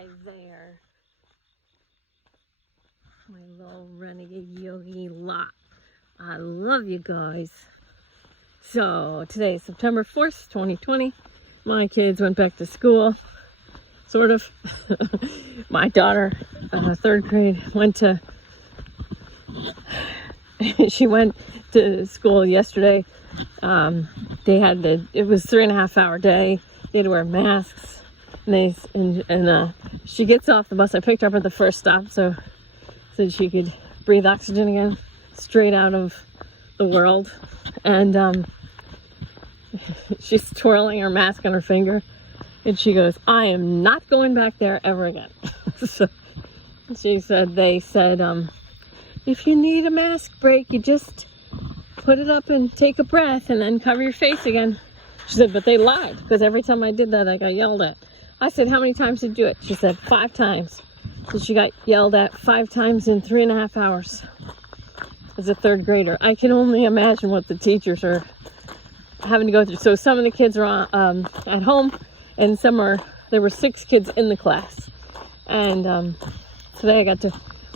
Hi there, my little renegade yogi lot. I love you guys. So today is September 4th, 2020. My kids went back to school, sort of. My daughter, third grade, she went to school yesterday. It was 3.5 hour day. They had to wear masks. And she gets off the bus. I picked her up at the first stop so she could breathe oxygen again, straight out of the world. And she's twirling her mask on her finger, and she goes, "I am not going back there ever again." So they said, if you need a mask break, you just put it up and take a breath and then cover your face again. She said, but they lied, because every time I did that, I got yelled at. I said, how many times did you do it? She said, 5 times. So she got yelled at 5 times in 3.5 hours as a third grader. I can only imagine what the teachers are having to go through. So some of the kids are at home, and there were 6 kids in the class. And today I got to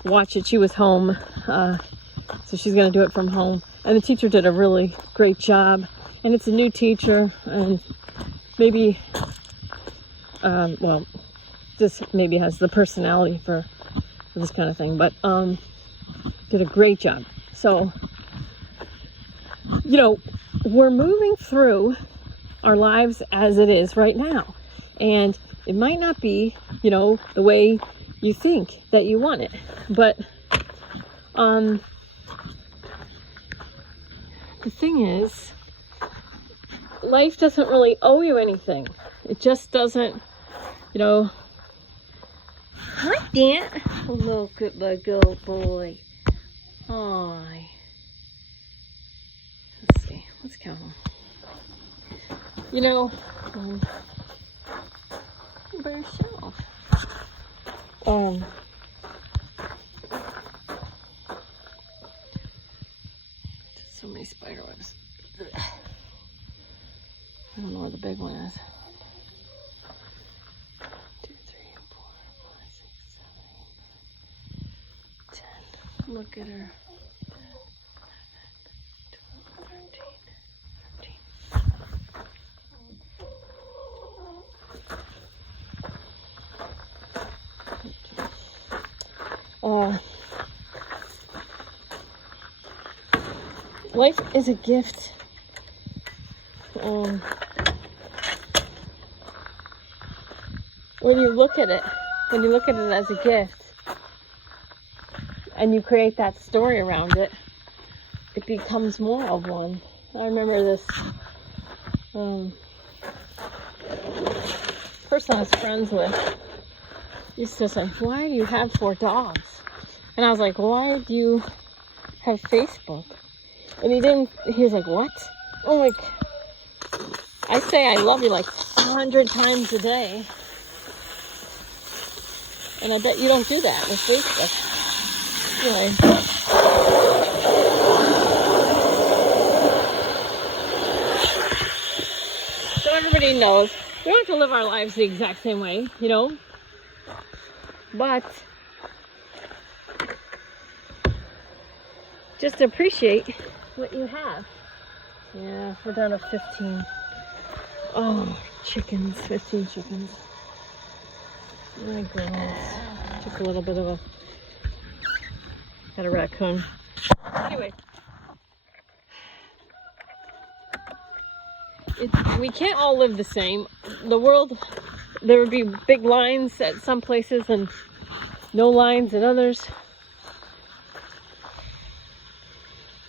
watch it. She was home, so she's going to do it from home. And the teacher did a really great job. And it's a new teacher, and maybe, this maybe has the personality for this kind of thing, but did a great job. So, we're moving through our lives as it is right now. And it might not be, the way you think that you want it. But the thing is, life doesn't really owe you anything. It just doesn't, Hi, Dan. Look at my good boy. Hi. Let's see. Let's count them. By yourself. Just so many spider webs. Ugh. I don't know where the big one is. 2, 3, 4, 5, 6, 7, 8, 9, 10. Look at her. 12, 13. Life is a gift. When you look at it as a gift, and you create that story around it, it becomes more of one. I remember this person I was friends with used to say, "Why do you have 4 dogs?" And I was like, "Why do you have Facebook?" And he was like, "What?" I'm like, I say I love you like 100 times a day. And I bet you don't do that with Facebook. Anyway. So everybody knows we don't have to live our lives the exact same way, But just appreciate what you have. Yeah, we're down to 15. Oh, chickens, 15 chickens. My girls. Just a little bit of had a raccoon. Anyway. We can't all live the same. The world, there would be big lines at some places and no lines at others.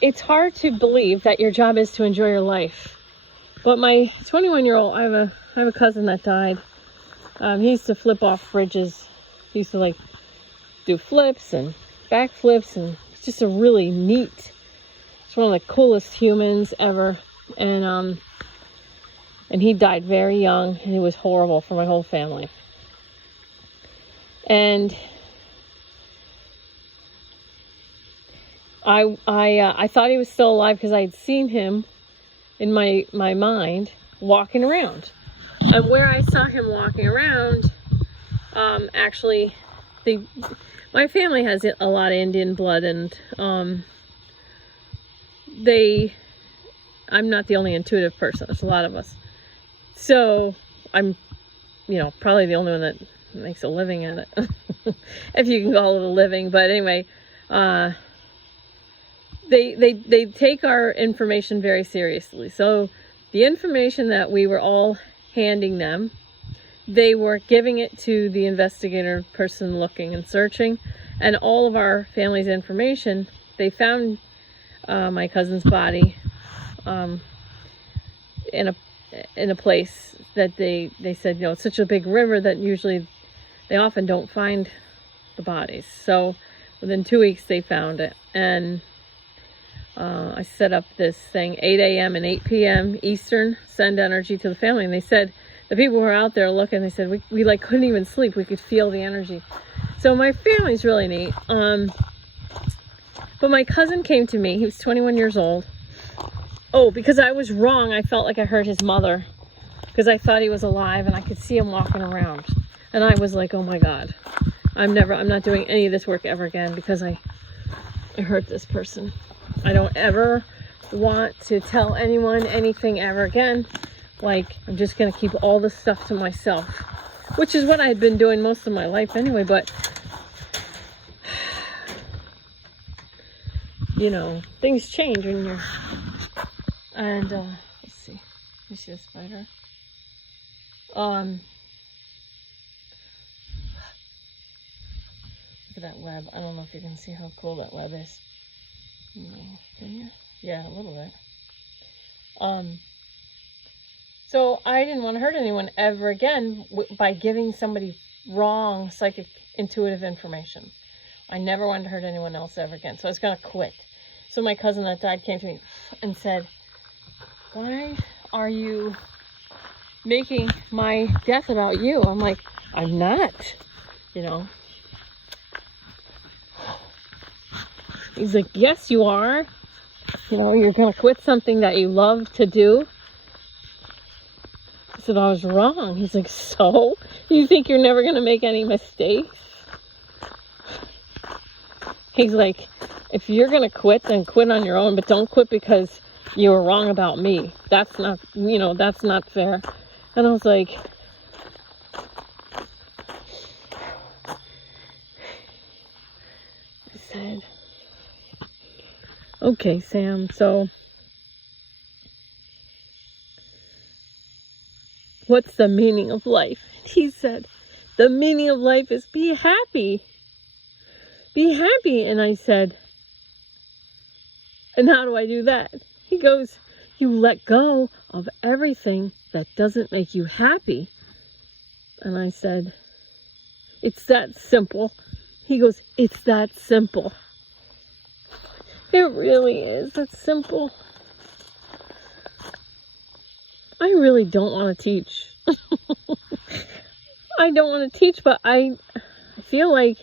It's hard to believe that your job is to enjoy your life. But my 21-year-old, I have a cousin that died. He used to flip off bridges. He used to do flips and backflips, and it's just a really neat. It's one of the coolest humans ever. And he died very young, and it was horrible for my whole family. And I thought he was still alive because I had seen him in my mind walking around. And where I saw him walking around, Actually, my family has a lot of Indian blood, and I'm not the only intuitive person. There's a lot of us. So I'm, probably the only one that makes a living at it, if you can call it a living. But anyway, they take our information very seriously. So the information that we were all handing them, they were giving it to the investigator person looking and searching, and all of our family's information. They found my cousin's body in a place that they said, it's such a big river that usually they often don't find the bodies. So within 2 weeks they found it, and I set up this thing, 8 a.m. and 8 p.m. Eastern, send energy to the family. And they said, the people who were out there looking, they said, we like couldn't even sleep. We could feel the energy. So my family's really neat. But my cousin came to me. He was 21 years old. Oh, because I was wrong. I felt like I heard his mother, because I thought he was alive and I could see him walking around. And I was like, oh my God, I'm not doing any of this work ever again, because I hurt this person. I don't ever want to tell anyone anything ever again. Like, I'm just going to keep all this stuff to myself, which is what I had been doing most of my life anyway. But, things change when you're, and, let's see. You see the spider? Look at that web. I don't know if you can see how cool that web is. Can you? Yeah, a little bit. So I didn't want to hurt anyone ever again by giving somebody wrong psychic intuitive information. I never wanted to hurt anyone else ever again. So I was going to quit. So my cousin that died came to me and said, why are you making my death about you? I'm like, I'm not, He's like, yes, you are. You're going to quit something that you love to do. I said, I was wrong. He's like, so? You think you're never going to make any mistakes? He's like, if you're going to quit, then quit on your own, but don't quit because you were wrong about me. That's not, that's not fair. And I was like, I said, okay, Sam, so what's the meaning of life? He said, the meaning of life is be happy. Be happy. And I said, and how do I do that? He goes, you let go of everything that doesn't make you happy. And I said, it's that simple. He goes, it's that simple. It really is. It's simple. I really don't want to teach. I don't want to teach, but I feel like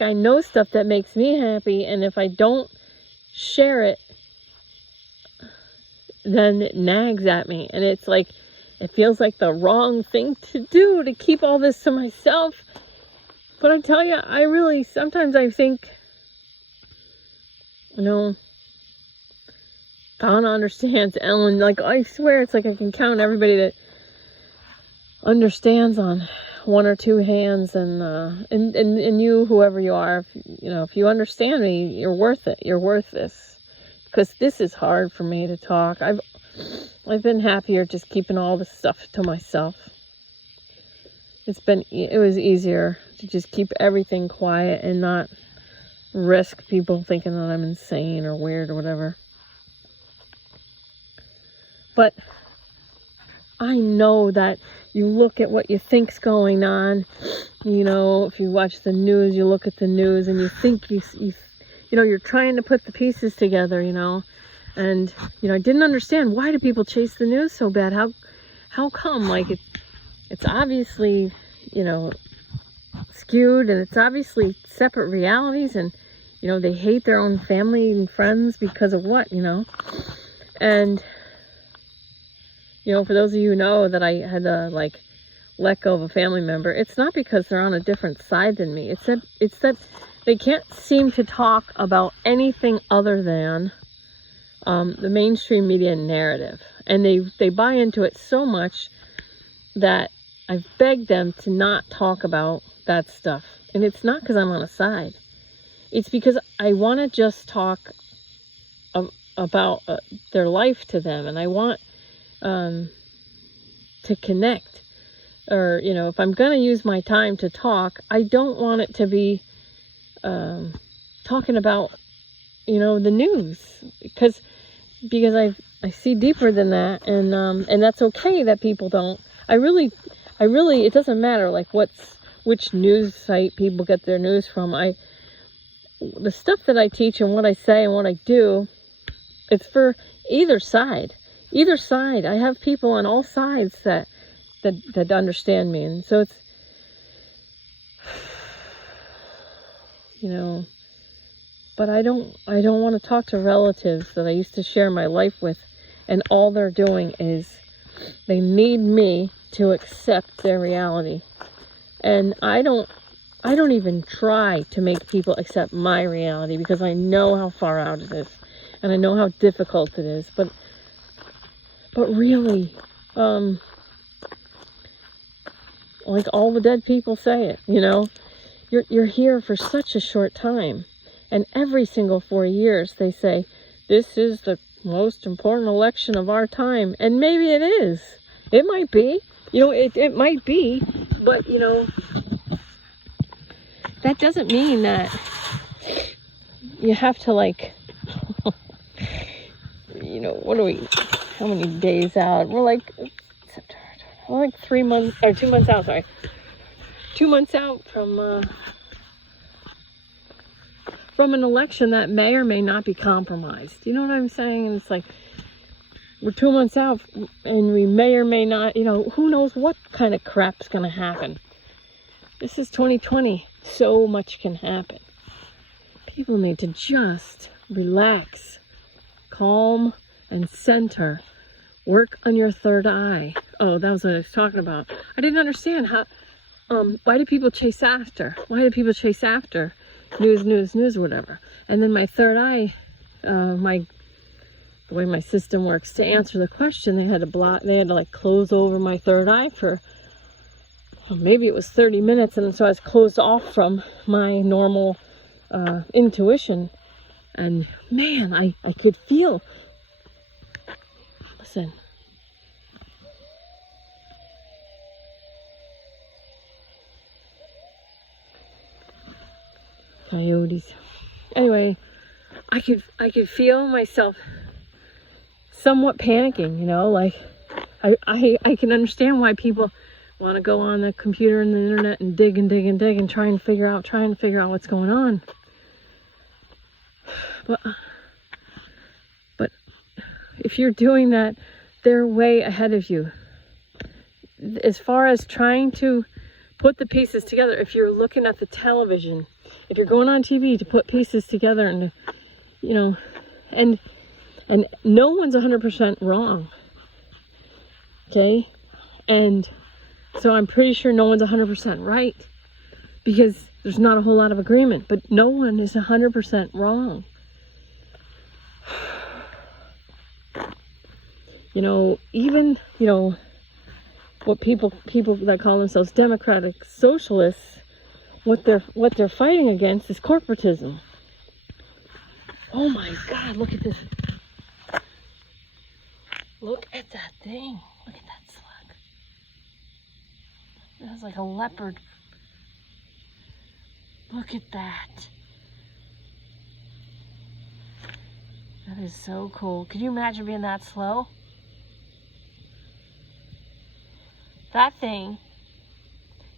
I know stuff that makes me happy, and if I don't share it, then it nags at me, and it's like, it feels like the wrong thing to do, to keep all this to myself. But I tell you, sometimes I think, Donna understands. Ellen, like, I swear it's like I can count everybody that understands on one or two hands, and you, whoever you are, if you understand me, you're worth it. You're worth this, because this is hard for me to talk. I've been happier just keeping all this stuff to myself. It was easier to just keep everything quiet and not risk people thinking that I'm insane or weird or whatever. But I know that you look at what you think's going on. If you watch the news, you look at the news and you think you're trying to put the pieces together, And I didn't understand, why do people chase the news so bad? How come? Like, it's obviously, skewed, and it's obviously separate realities, and they hate their own family and friends because of what, And for those of you who know that I had let go of a family member, it's not because they're on a different side than me. It's that they can't seem to talk about anything other than the mainstream media narrative. And they buy into it so much that I've begged them to not talk about that stuff. And it's not because I'm on a side. It's because I want to just talk about their life to them. And I want to connect. Or, you know, if I'm going to use my time to talk, I don't want it to be talking about, you know, the news. Because I see deeper than that. And that's okay that people don't. I really, it doesn't matter, like, which news site people get their news from. The stuff that I teach and what I say and what I do, it's for either side. Either side. I have people on all sides that understand me. And so it's, you know, but I don't want to talk to relatives that I used to share my life with, and all they're doing is they need me to accept their reality. And I don't even try to make people accept my reality, because I know how far out it is and I know how difficult it is. But really, like all the dead people say it, you know, you're here for such a short time. And every single 4 years they say, this is the most important election of our time. And maybe it is. It might be. You know, it might be. But, you know, that doesn't mean that you have to, like, you know, how many days out? We're like 3 months, or 2 months out, sorry. 2 months out from an election that may or may not be compromised. You know what I'm saying? And it's like, we're 2 months out and we may or may not, you know, who knows what kind of crap's going to happen. This is 2020. So much can happen. People need to just relax, calm, and center. Work on your third eye. Oh, that was what I was talking about. I didn't understand how, why do people chase after? Why do people chase after news, whatever? And then my third eye, the way my system works, to answer the question, they had to like close over my third eye for, maybe it was 30 minutes. And so I was closed off from my normal intuition. And man, I could feel, listen. Coyotes. Anyway, I could feel myself somewhat panicking, you know, like I can understand why people want to go on the computer and the internet and dig and try and figure out what's going on. But if you're doing that, they're way ahead of you. As far as trying to put the pieces together, if you're looking at the television, if you're going on TV to put pieces together, and, you know, and no one's 100% wrong, okay? And so I'm pretty sure no one's 100% right, because there's not a whole lot of agreement, but no one is 100% wrong. You know, even, you know, what people that call themselves democratic socialists, what they're fighting against is corporatism. Oh my God, look at this. Look at that thing. Look at that slug. That's like a leopard. Look at that. That is so cool. Can you imagine being that slow? That thing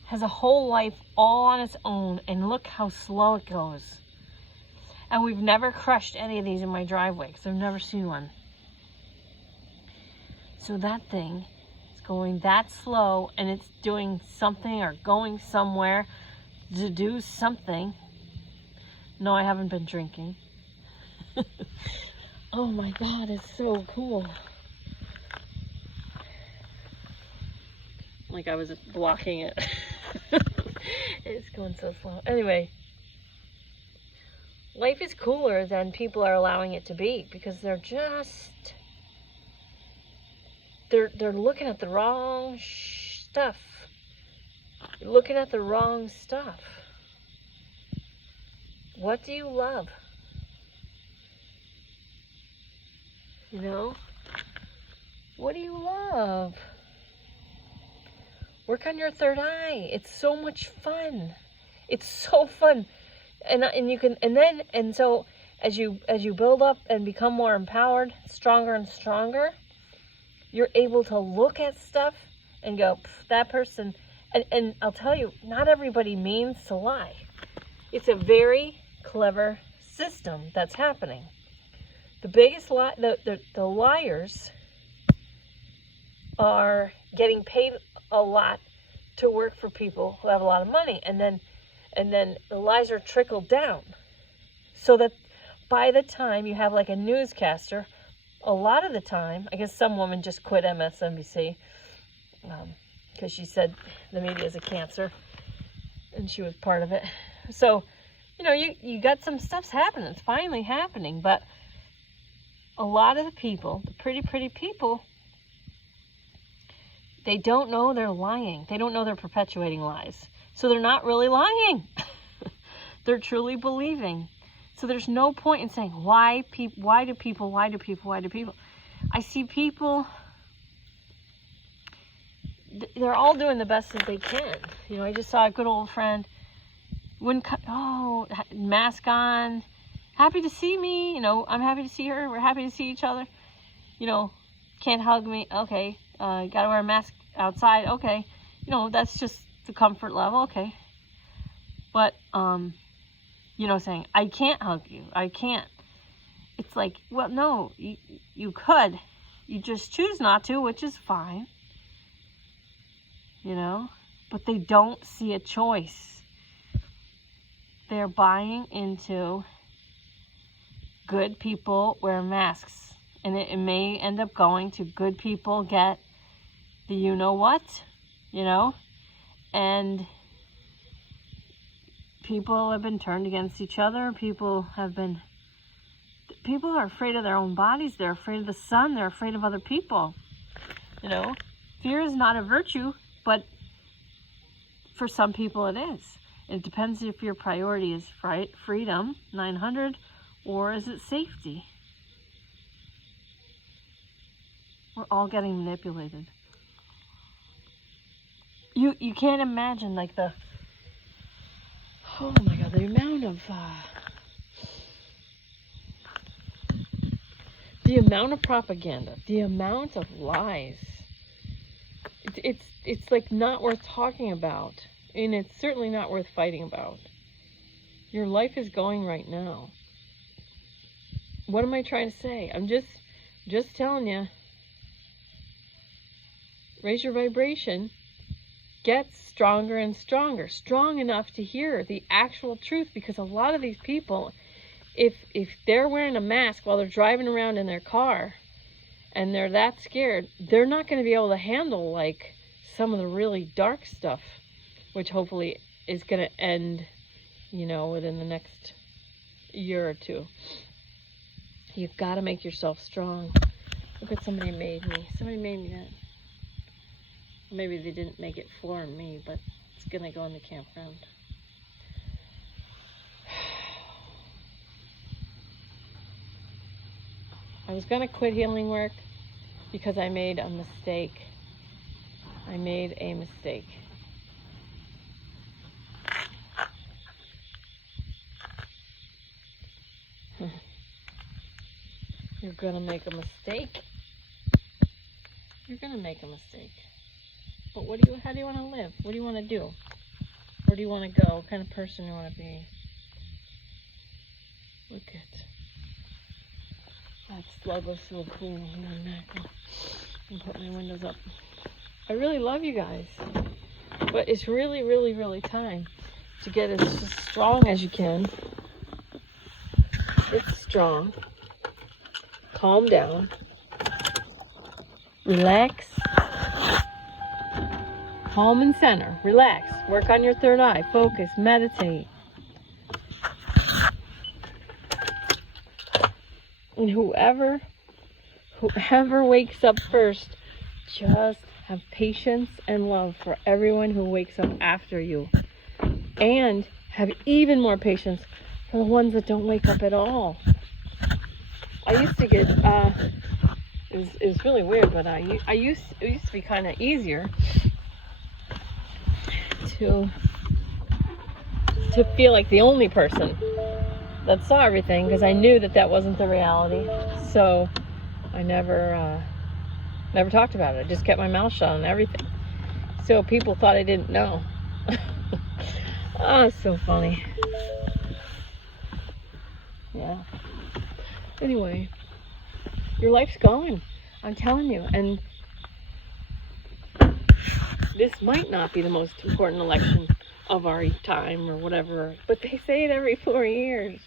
has a whole life all on its own, and look how slow it goes. And we've never crushed any of these in my driveway, because I've never seen one. So that thing is going that slow, and it's doing something or going somewhere to do something. No, I haven't been drinking. Oh my God, it's so cool. like I was blocking it. It's going so slow. Anyway, life is cooler than people are allowing it to be, because they're looking at the wrong stuff. You're looking at the wrong stuff. What do you love? You know? What do you love? Work on your third eye. It's so much fun. It's so fun. And you can, and so as you build up and become more empowered, stronger and stronger, you're able to look at stuff and go, that person, and I'll tell you, not everybody means to lie. It's a very clever system that's happening. The biggest lie, the liars are getting paid a lot to work for people who have a lot of money, and then the lies are trickled down, so that by the time you have like a newscaster, a lot of the time, I guess some woman just quit MSNBC because she said the media is a cancer, and she was part of it. So, you know, you got some stuff's happening. It's finally happening, but a lot of the people, the pretty people, they don't know they're lying. They don't know they're perpetuating lies. So they're not really lying. They're truly believing. So there's no point in saying, why do people? I see people, they're all doing the best that they can. You know, I just saw a good old friend, mask on, happy to see me, you know, I'm happy to see her, we're happy to see each other. You know, can't hug me, okay, gotta wear a mask outside, okay. You know, that's just the comfort level, okay. But, you know, saying, I can't hug you, I can't. It's like, well, no, you could. You just choose not to, which is fine. You know? But they don't see a choice. They're buying into good people wear masks. And it may end up going to good people get the you-know-what, you know? And people have been turned against each other. People are afraid of their own bodies. They're afraid of the sun. They're afraid of other people. You know, fear is not a virtue, but for some people it is. It depends if your priority is freedom, 900, or is it safety? We're all getting manipulated. You can't imagine, like, oh my God, the amount of propaganda, the amount of lies. It's like not worth talking about, and it's certainly not worth fighting about. Your life is going right now. What am I trying to say? I'm just telling you. Raise your vibration. Get stronger and stronger, strong enough to hear the actual truth, because a lot of these people, if they're wearing a mask while they're driving around in their car and they're that scared, they're not going to be able to handle like some of the really dark stuff, which hopefully is going to end, you know, within the next year or two. You've got to make yourself strong. Look what somebody made me. Somebody made me that. Maybe they didn't make it for me, but it's going to go in the campground. I was going to quit healing work because I made a mistake. I made a mistake. You're going to make a mistake. You're going to make a mistake. But how do you want to live? What do you want to do? Where do you want to go? What kind of person do you want to be? Look at that slug so cool. And put my windows up. I really love you guys. But it's really, really, really time to get as strong as you can. Get strong. Calm down. Relax. calm and center, relax, work on your third eye, focus, meditate. And whoever wakes up first, just have patience and love for everyone who wakes up after you. And have even more patience for the ones that don't wake up at all. I used to get, it was really weird, but it used to be kind of easier to feel like the only person that saw everything, because I knew that wasn't the reality. So I never talked about it. I just kept my mouth shut on everything. So people thought I didn't know. Oh, it's so funny. Yeah. Anyway, your life's going. I'm telling you. And this might not be the most important election of our time or whatever, but they say it every 4 years.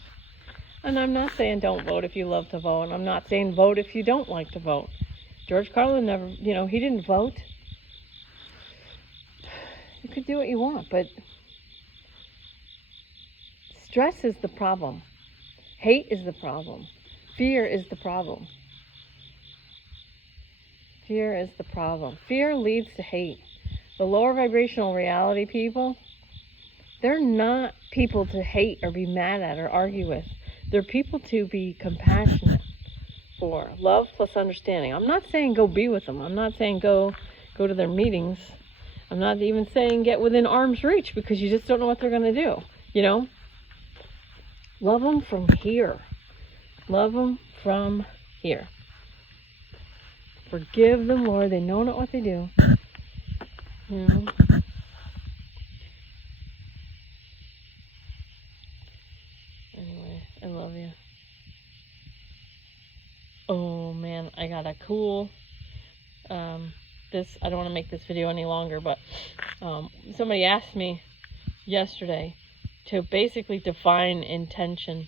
And I'm not saying don't vote if you love to vote. And I'm not saying vote if you don't like to vote. George Carlin never, he didn't vote. You could do what you want, but stress is the problem. Hate is the problem. Fear is the problem. Fear is the problem. Fear leads to hate. The lower vibrational reality people, they're not people to hate or be mad at or argue with. They're people to be compassionate for. Love plus understanding. I'm not saying go be with them. I'm not saying go to their meetings. I'm not even saying get within arm's reach, because you just don't know what they're going to do. Love them from here. Love them from here. Forgive them, Lord. They know not what they do. Anyway, I love you. Oh man, I got a cool, I don't want to make this video any longer, but somebody asked me yesterday to basically define intention,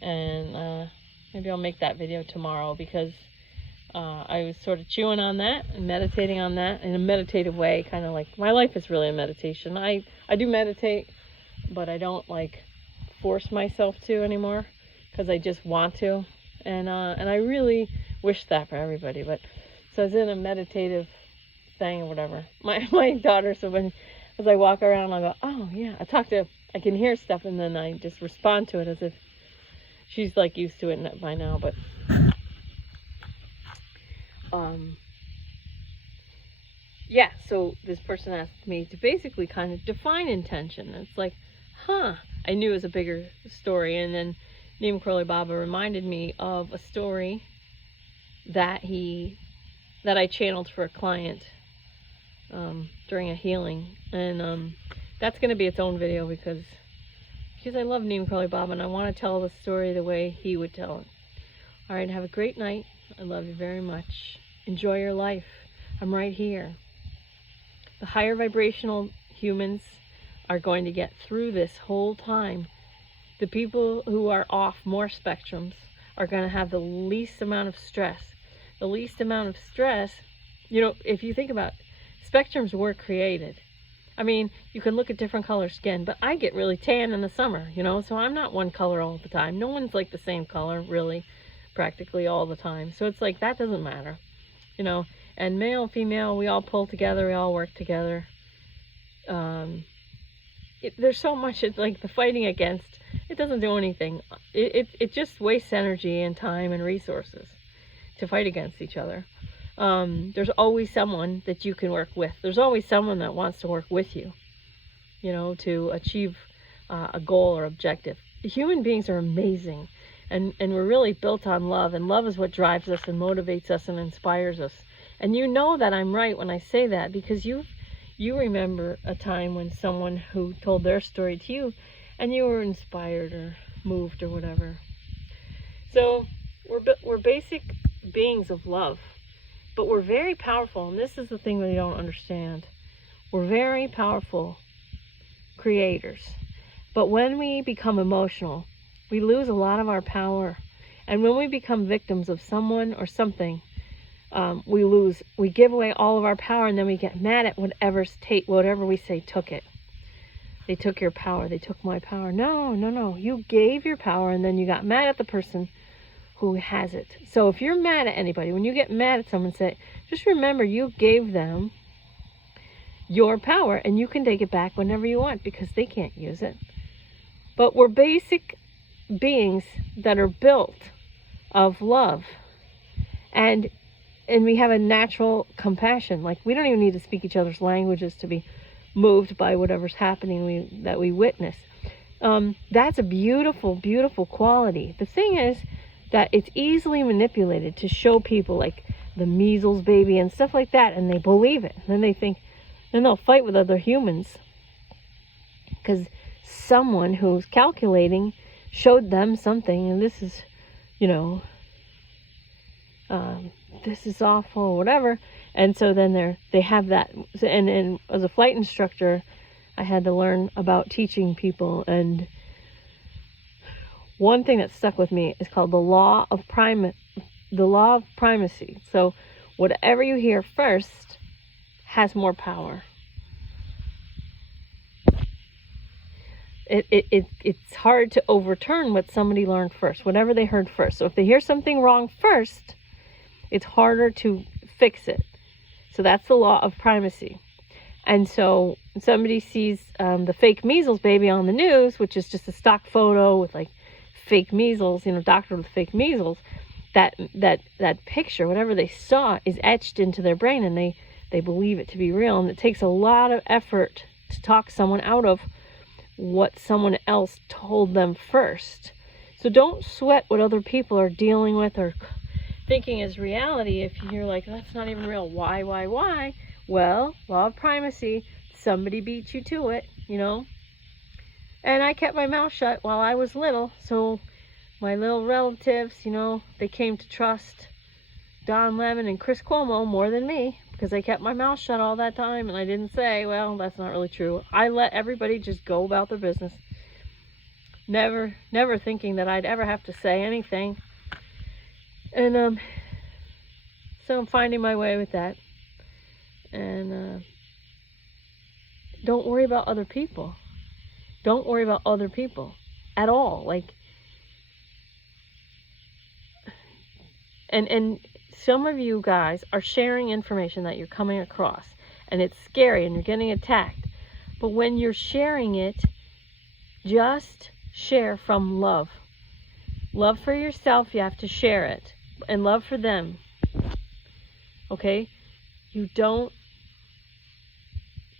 and maybe I'll make that video tomorrow, because I was sort of chewing on that and meditating on that in a meditative way, kind of like my life is really a meditation. I do meditate, but I don't force myself to anymore, because I just want to, and I really wish that for everybody. But so I was in a meditative thing or whatever. My daughter, so as I walk around, I go, oh yeah, I can hear stuff, and then I just respond to it as if she's used to it by now. But yeah, so this person asked me to basically kind of define intention. It's I knew it was a bigger story, and then Neem Karoli Baba reminded me of a story that I channeled for a client during a healing, and that's going to be its own video, because I love Neem Karoli Baba, and I want to tell the story the way he would tell it. All right, have a great night. I love you very much. Enjoy your life. I'm right here. The higher vibrational humans are going to get through this whole time. The people who are off more spectrums are going to have the least amount of stress. The least amount of stress, if you think about it, spectrums were created. I mean, you can look at different color skin, but I get really tan in the summer, so I'm not one color all the time. No one's the same color, really, practically all the time. So it's that doesn't matter, and male, female, we all pull together, we all work together. There's so much, it's the fighting against, it doesn't do anything. It just wastes energy and time and resources to fight against each other. There's always someone that you can work with. There's always someone that wants to work with you, to achieve a goal or objective. Human beings are amazing, and we're really built on love, and love is what drives us and motivates us and inspires us. And you know that I'm right when I say that, because you remember a time when someone who told their story to you, and you were inspired or moved or whatever. So we're basic beings of love. But we're very powerful, and this is the thing that you don't understand. We're very powerful creators. But when we become emotional, we lose a lot of our power. And when we become victims of someone or something, we give away all of our power, and then we get mad at whatever we say took it. They took your power. They took my power. No, no, no. You gave your power, and then you got mad at the person who has it. So if you're mad at anybody, when you get mad at someone, just remember you gave them your power, and you can take it back whenever you want because they can't use it. But we're basic beings that are built of love, and we have a natural compassion. Like, we don't even need to speak each other's languages to be moved by whatever's happening that we witness. That's a beautiful, beautiful quality. The thing is that it's easily manipulated to show people like the measles baby and stuff like that, and they believe it. And then they'll fight with other humans because someone who's calculating showed them something, and this is, this is awful or whatever. And so then they have that. And as a flight instructor, I had to learn about teaching people. And one thing that stuck with me is called the law of primacy. So whatever you hear first has more power. It's hard to overturn what somebody learned first, whatever they heard first. So if they hear something wrong first, it's harder to fix it. So that's the law of primacy. And so somebody sees the fake measles baby on the news, which is just a stock photo with like fake measles, doctor with fake measles, that picture, whatever they saw, is etched into their brain, and they believe it to be real. And it takes a lot of effort to talk someone out of what someone else told them first. So don't sweat what other people are dealing with or thinking is reality. If you're like, that's not even real, why? Well, law of primacy, somebody beat you to it, And I kept my mouth shut while I was little, so my little relatives, they came to trust Don Lemon and Chris Cuomo more than me, because I kept my mouth shut all that time, and I didn't say, well, that's not really true. I let everybody just go about their business, never thinking that I'd ever have to say anything. And so I'm finding my way with that. And don't worry about other people. Don't worry about other people at all. And some of you guys are sharing information that you're coming across, and it's scary, and you're getting attacked. But when you're sharing it, just share from love. Love for yourself, you have to share it. And love for them. Okay? You don't...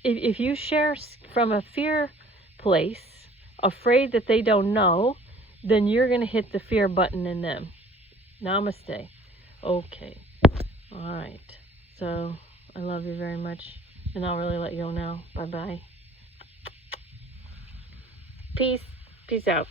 If you share from a fear place, afraid that they don't know, then you're going to hit the fear button in them. Namaste. Okay. Alright. So, I love you very much. And I'll really let you go now. Bye-bye. Peace. Peace out.